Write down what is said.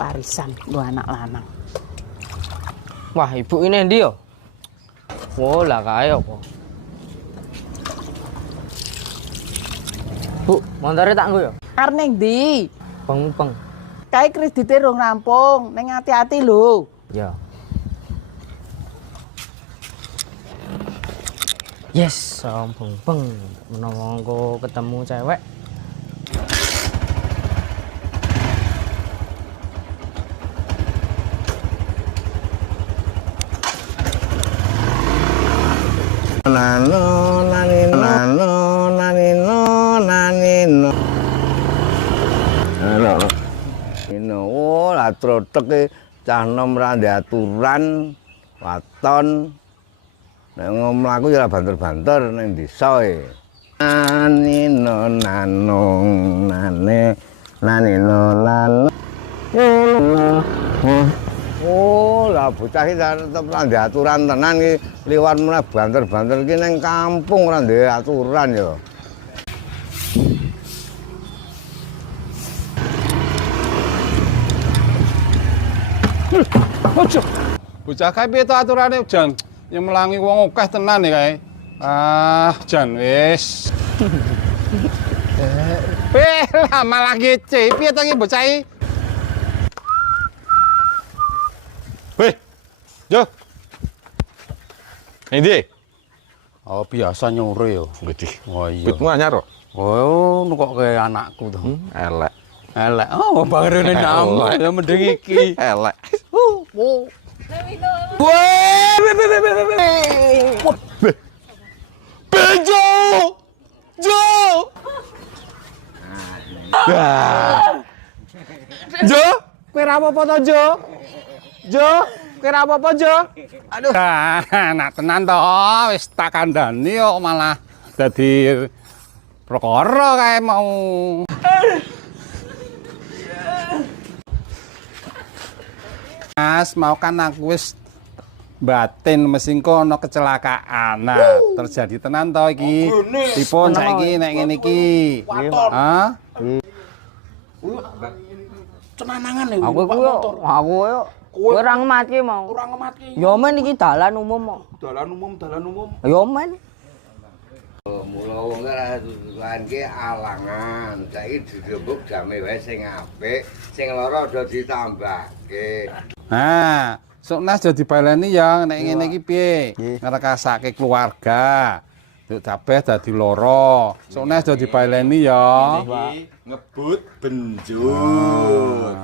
Arisan dua anak lanang. Wah, ibu ini ndi yo? Wah, lah kae apa? Bu, montore tak nggo yo. Arep ning ndi? Peng-peng. Kae kredite rong rampung, ning ati-ati lho. Ya. Yes, peng-peng. Menawa engko ketemu cewek. Nano nanino. Ino lah trotek e cah nom ra ndek aturan waton. Nek ngomlaku ya banter-banter ning desa e. Nanino nanong nanino nano. Oh, lah bocah iki tetep ra ndek aturan tenan iki liwat meneh banter-banter iki ning kampung ora ndek aturan ya. Ojo. Bocah kae piye to aturane, Jan? Yang melangi wong akeh tenan iki kae. Ah, Jan wis. Lah malah ngece. Piye to iki bocah iki? Weh. Jo. Endi? Oh, biasa nyore yo. Gede. Oh iya. Pitmu anyar kok. Oh, kok kayak anakku tuh. Elek. Elek. Oh, bangerane nama ya mending iki. Elek. Bejo! Jo! Jo, kowe ra apa-apa to, Jo? Jo, kowe ra apa-apa, Jo? Aduh. Nah, tenan to, wis tak kandhani kok malah dadi perkara kae mau. Mas, mau kan aku wis batin mesingko ana kecelakaan. Nah, terjadi tenan to iki. Dipun saiki nek ngene iki. Hah? Cenanangan lho. Aku yo kowe ora ngematke mau. Ora ngematke. Yo men iki dalan umum kok. Dalan umum. Yo men. Mula wong lan ki alangan. Saiki dirembuk jame wae sing apik, sing lara aja ditambahke. Nah, sok Nas jadi baleni ya nek ngene iki piye? Ngrekasake keluarga. Nduk kabeh dadi loro. Sok Nas jadi baleni ya. Ngebut benjut.